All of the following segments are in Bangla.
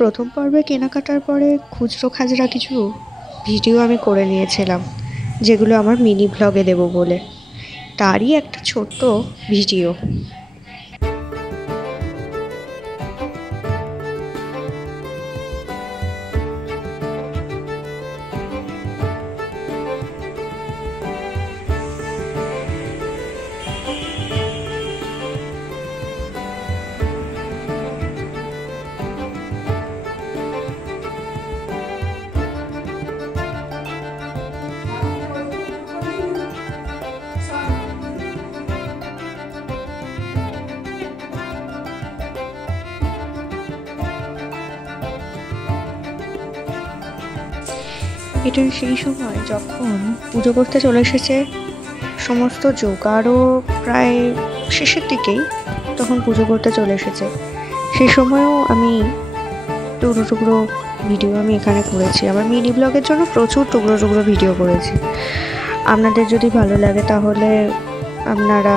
প্রথম পর্বে কেনাকাটার পরে খুচরো খাজরা কিছু ভিডিও আমি করে নিয়েছিলাম, যেগুলো আমার মিনি ব্লগে দেব বলে। তারই একটা ছোট্ট ভিডিও। এটা সেই সময় যখন পুজো করতে চলে এসেছে, সমস্ত জোগাড়ও প্রায় শেষের দিকেই, তখন পুজো করতে চলে এসেছে। সেই সময়ও আমি টুকরো টুকরো ভিডিও আমি এখানে করেছি। আমার মিনি ব্লগের জন্য প্রচুর টুকরো টুকরো ভিডিও করেছি। আপনাদের যদি ভালো লাগে তাহলে আপনারা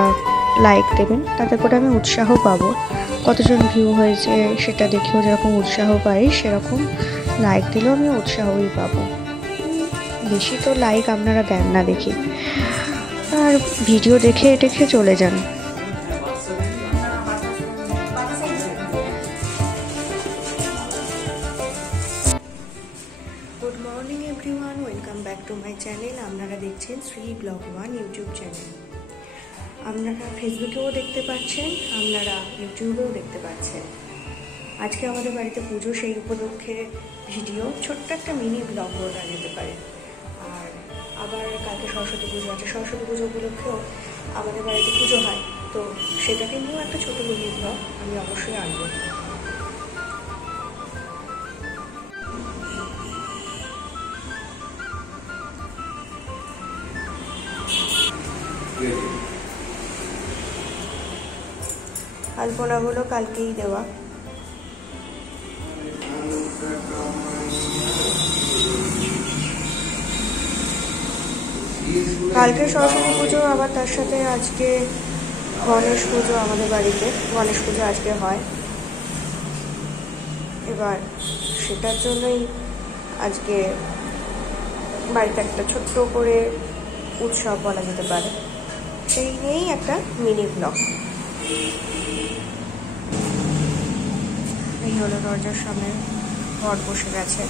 লাইক দেবেন, তাতে করে আমি উৎসাহ পাবো। কতজন ভিউ হয়েছে সেটা দেখেও যেরকম উৎসাহ পাই, সেরকম লাইক দিলেও আমি উৎসাহই পাবো। বেশি তো লাইক আপনারা দেন না দেখি, আর ভিডিও দেখে দেখে চলে যান। Good morning everyone, welcome back to my channel. আপনারা দেখছেন শ্রী ব্লগ 1 ইউটিউব চ্যানেল। আপনারা ফেসবুকেও দেখতে পাচ্ছেন, আপনারা ইউটিউবেও দেখতে পাচ্ছেন। আজকে আমাদের বাড়িতে পুজো, সেই উপলক্ষে ভিডিও, ছোট্ট একটা মিনি ব্লগ বলা যেতে পারে। আর আবার কালকে সরস্বতী পুজো আছে, সরস্বতী পুজো উপলক্ষেও আমাদের বাড়িতে পুজো হয়, তো সেটাকে নিয়েও একটা ছোটো মিনি ব্লগ আমি অবশ্যই আনবো। আলপনাগুলো কালকেই দেওয়া। কালকে সরস্বতী পুজো, আবার তার সাথে আজকে গণেশ পুজো। আমাদের বাড়িতে গণেশ পুজো আজকে হয়। এবার সেটার জন্যই আজকে বাড়িতে একটা ছোট্ট করে উৎসব বলা যেতে পারে, সেই নিয়েই একটা মিনি ব্লগ। এই হলো দরজার সামনে ঘর বসে গেছে।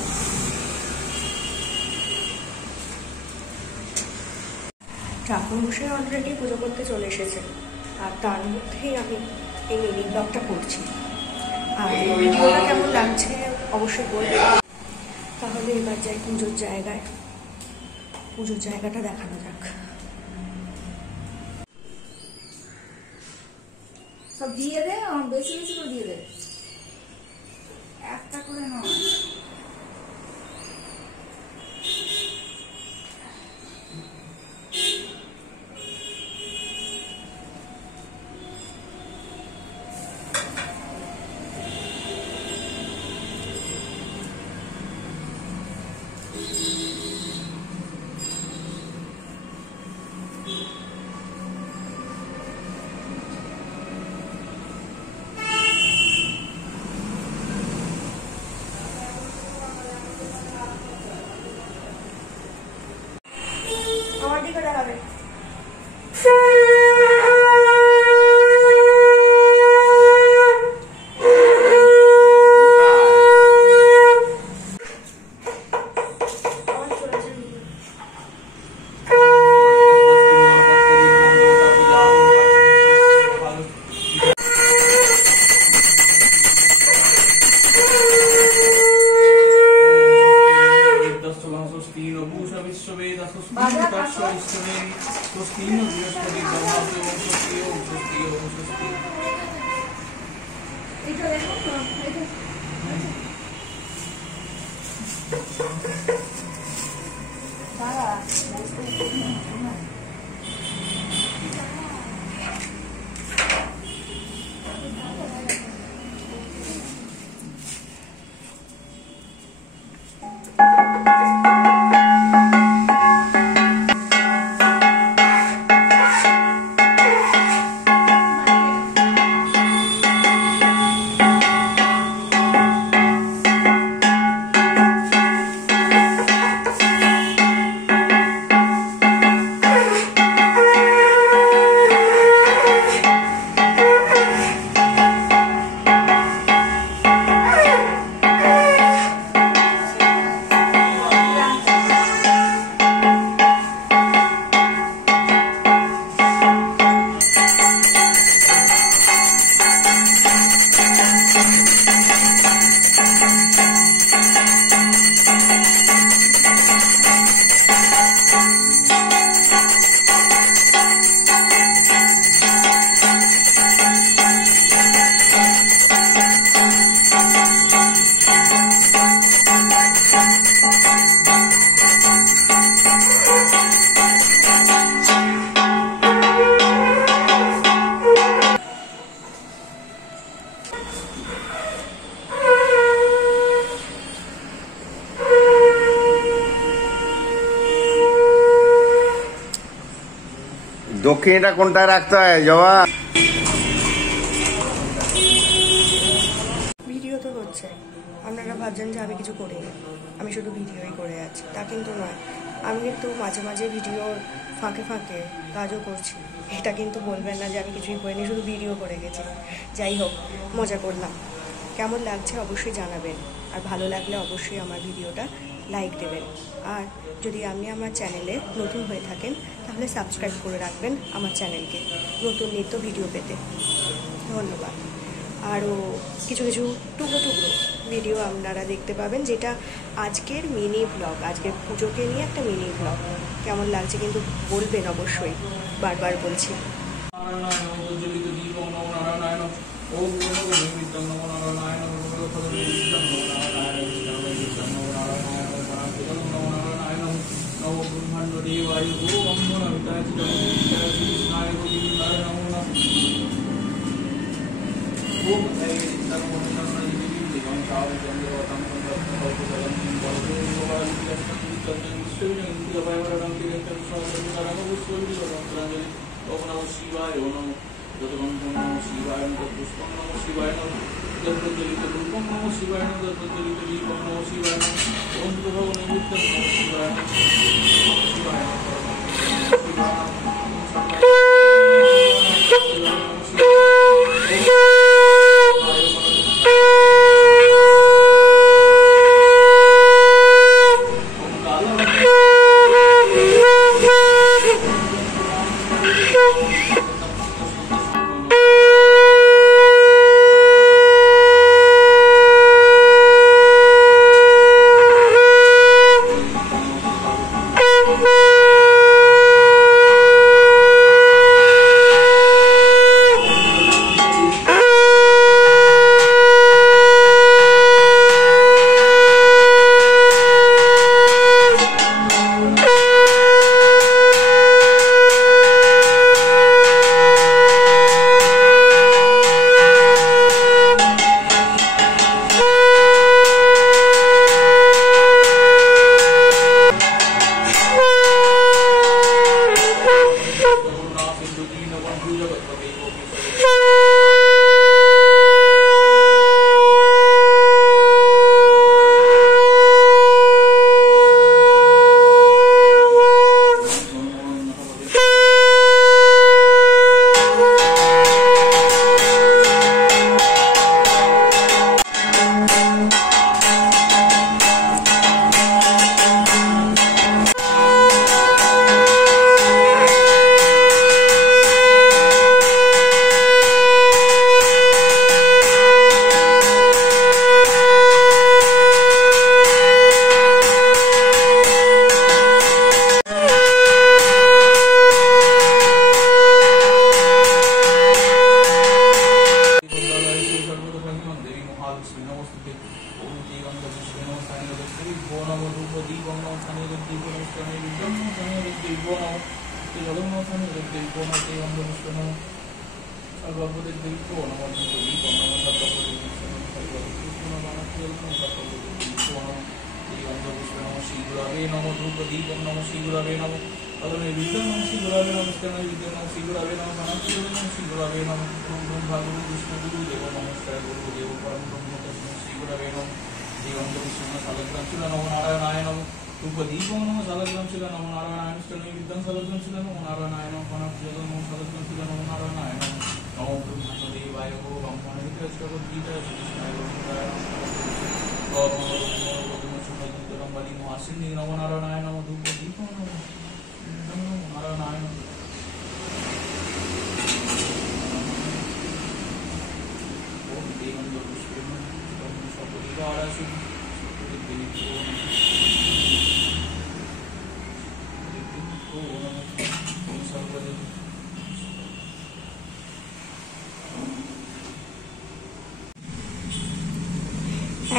ঠাকুর মশাই অলরেডি পুজো করতে চলে এসেছে, আর তার মধ্যেই আমি এই মিনি ব্লগটা করছি। আর ভিডিওটা কেমন লাগছে অবশ্যই বলবেন। তাহলে এবার যাই পুজোর জায়গায়, পুজোর জায়গাটা দেখানো যাক। সব দিয়ে দে, বেশি বেশি করে দিয়ে দে, একটা করে নয়। আমার দিকে দেখাবে। দক্ষিণটা কোনটা রাখতে হয় জবা? ভিডিও তো হচ্ছে, আপনারা ভাবছেন যে আমি কিছু করিনি, আমি শুধু ভিডিওই করে আছি, তা কিন্তু নয়। আমি কিন্তু মাঝে মাঝে ভিডিও ফাঁকে ফাঁকে কাজও করছি, এটা কিন্তু বলবেন না যে আমি কিছুই করিনি, শুধু ভিডিও করে গেছি। যাই হোক, মজা করলাম। কেমন লাগছে অবশ্যই জানাবেন, আর ভালো লাগলে অবশ্যই আমার ভিডিওটা লাইক দেবেন। আর যদি আপনি আমার চ্যানেলে নতুন হয়ে থাকেন তাহলে সাবস্ক্রাইব করে রাখবেন আমার চ্যানেলকে, নতুন নিত্য ভিডিও পেতে। ধন্যবাদ। আরও কিছু কিছু টুকরো টুকরো ভিডিও আপনারা দেখতে পাবেন, যেটা আজকের মিনি ব্লগ, আজকের পুজোকে নিয়ে একটা মিনি ব্লগ। কেমন লাগছে কিন্তু বলবেন অবশ্যই, বারবার বলছি।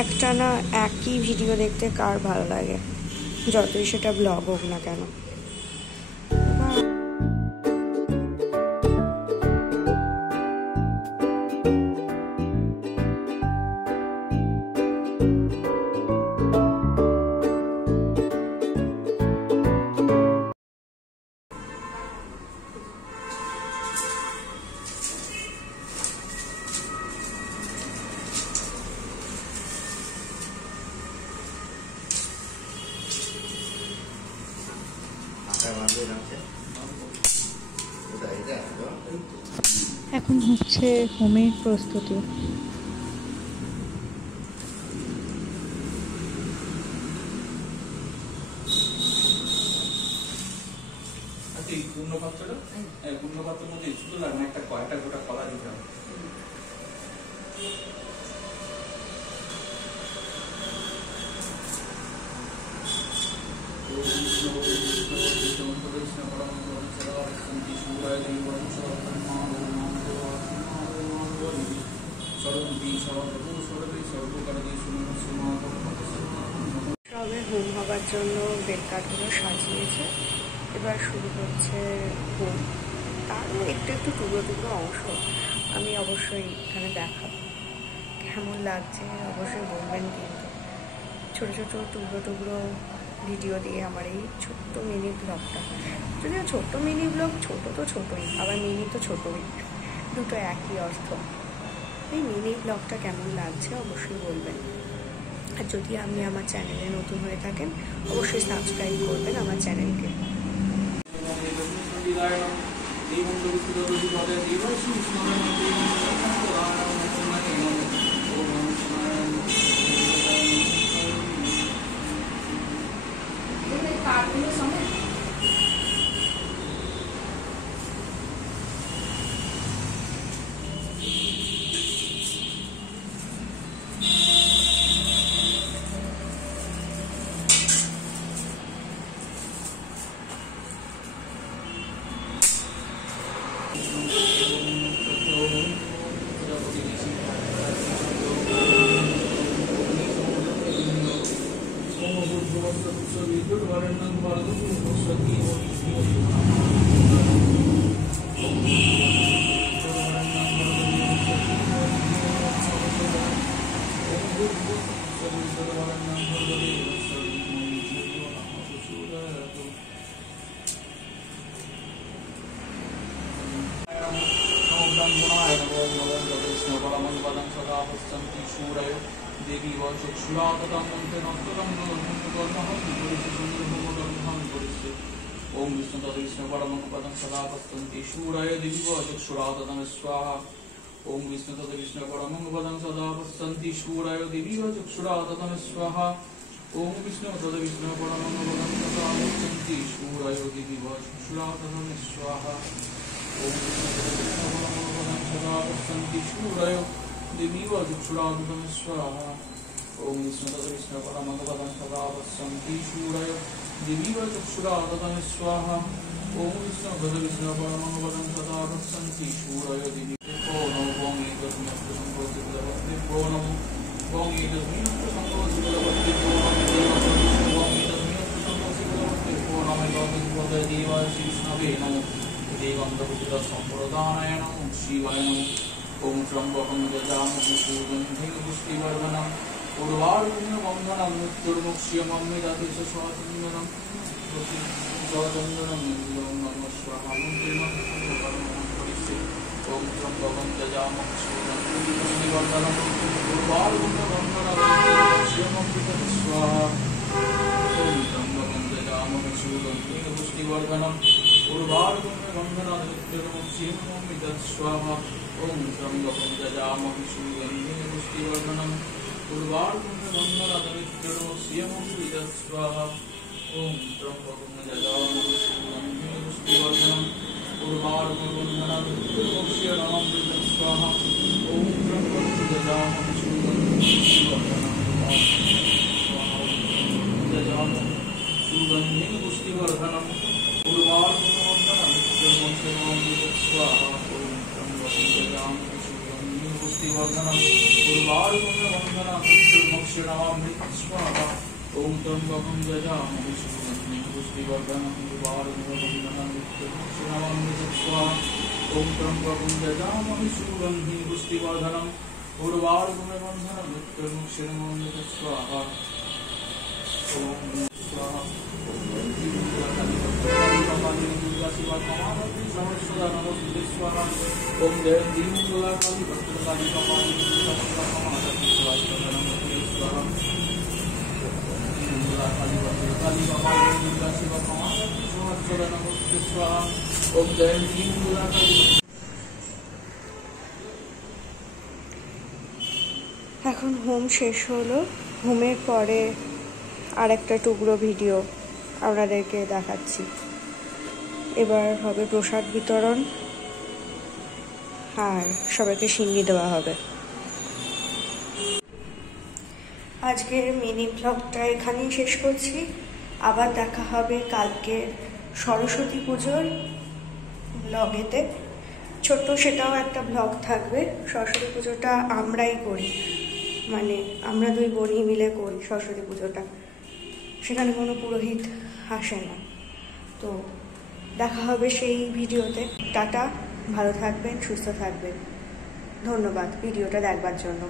একটানা একই ভিডিও দেখতে কার ভালো লাগে, যতই সেটা ব্লগ হোক না কেন। এখন হচ্ছে হোমের প্রস্তুতি। পূর্ণ পাত্রের মধ্যে শুধু লাগে না, একটা কয়টা গোটা কলা দিতে হবে। সবে হোম হবার জন্য বেলকাঠগুলো সাজিয়েছে, এবার শুরু হচ্ছে হোম। তারও একটু একটু টুকরো টুকরো অংশ আমি অবশ্যই এখানে দেখাবো। কেমন লাগছে অবশ্যই বলবেন, কিন্তু ছোটো ছোটো টুকরো টুকরো ভিডিও দিয়ে আমার এই ছোট্ট মিনি ব্লগটা, যদিও ছোট্ট মিনি ব্লগ, ছোটো তো ছোটোই, আবার মিনি তো ছোটোই, দুটো একই অর্থ। এই মিনি ব্লগটা কেমন লাগছে অবশ্যই বলবেন। আর যদি আপনি আমার চ্যানেলে নতুন হয়ে থাকেন অবশ্যই সাবস্ক্রাইব করবেন আমার চ্যানেলকে। देवी चक्षुराततां मन्त्रे नस्तकं ओम विष्णु तद्विष्णु परमं पदं सदा पश्यन्ति शूराय देवी चक्षुराततां स्वाहा ओम विष्णु तद्विष्णु परमं पदं सदा पश्यन्ति शूराय देवी चक्षुराततां स्वाहा ओम विष्णु तद्विष्णु परमं पदं सदा पश्यन्ति शूराय देवी चक्षुराततां स्वाहा ओम विष्णु तद्विष्णु परमं पदं सदा पश्यन्ति शूराय देवी चक्षुराततां स्वाहा ओम विष्णु तद्विष्णु परमं पदं सदा पश्यन्ति शूराय देवी चक्षुराततां स्वाहा ओम विष्णु तद्विष्णु परमं पदं सदा पश्यन्ति शूराय देवी ओम एकस्मै संभवति प्रणम ओम एकस्मै संभवति देवाय श्रीकृष्णवे नमो देवन्तपुत्र सम्प्रदानाय नमो शिवाय नमो ओम त्र्यम्बकं यजामहे सुगन्धिं पुष्टिवर्धनम् उर्वारुकं वन्दनं मृत्युर्मुक्ष्यमम्मिदति स्वाचन्दनं स्वचन्दनं नमः स्वाहा ओम त्र्यम्बकं यजामहे सुगन्धिं पुष्टिवर्धनम् उर्वारुकं वन्दनं मृत्युर्मुक्ष्यमम्मिदति स्वाहा ओम त्र्यम्बकं यजामहे सुगन्धिं पुष्टिवर्धनम् उर्वारुकं वन्दनं मृत्युर्मुक्ष्यमम्मिदति स्वाहा ओम त्र्यम्बकं यजामहे सुगन्धिं पुष्टिवर्धनम् उर्वारुकं वन्दनं मृत्युर्मुक्ष्यमम्मिदति स्वाहा ओम त्र्यम्बकं यजामहे सुगन्धिं पुष्टिवर्धनम् उर्वारुकं वन्दनं मृत्युर्मुक्ष्यमम्मिदति स्वाहा ओम त्र्यम्बकं यजामहे सुगन्धिं पुष्टिवर्धनम् शूलं हिं पुष्टिवर्धनम् उर्वारुकमण्डलं नित्यमंसममृतं स्वाहा ॐ त्र्यम्बकं यजामहे शूलं हिं पुष्टिवर्धनम् उर्वारुकमण्डलं नित्यमंसममृतं स्वाहा ॐ त्र्यम्बकं यजामहे शूलं हिं पुष्टिवर्धनम् उर्वारुकमण्डलं नित्यमंसममृतं स्वाहा ॐ त्र्यम्बकं यजामहे शूलं हिं पुष्टिवर्धनम् उर्वारुकमण्डलं नित्यमंसममृतं स्वाहा ॐ स्वाहा ओम जय दीन दुर्गा काली भद्रकाली कपाली स्वाहा दुर्गा काली भद्रकाली कपाली दुर्गा शिवा कमावती सहस्र नमस्ते स्वाहा ओम जय दीन दुर्गा काली। এখন হোম শেষ হলো, হোমের পরে আর একটা টুকরো ভিডিও আপনাদেরকে দেখাচ্ছি। এবার হবে প্রসাদ বিতরণ আর সবাইকে সিন্নি দেওয়া হবে। আজকের মিনি ব্লগটা এখানেই শেষ করছি। আবার দেখা হবে কালকে সরস্বতী পুজোর ব্লগেতে। ছোট্ট সেটাও একটা ব্লগ থাকবে। সরস্বতী পুজোটা আমরাই করি, মানে আমরা দুই বোনই মিলে করি সরস্বতী পুজোটা। সেখানে কোনো পুরোহিত আসে না। তো দেখা হবে সেই ভিডিওতে। টাটা, ভালো থাকবেন, সুস্থ থাকবেন। ধন্যবাদ ভিডিওটা দেখবার জন্য।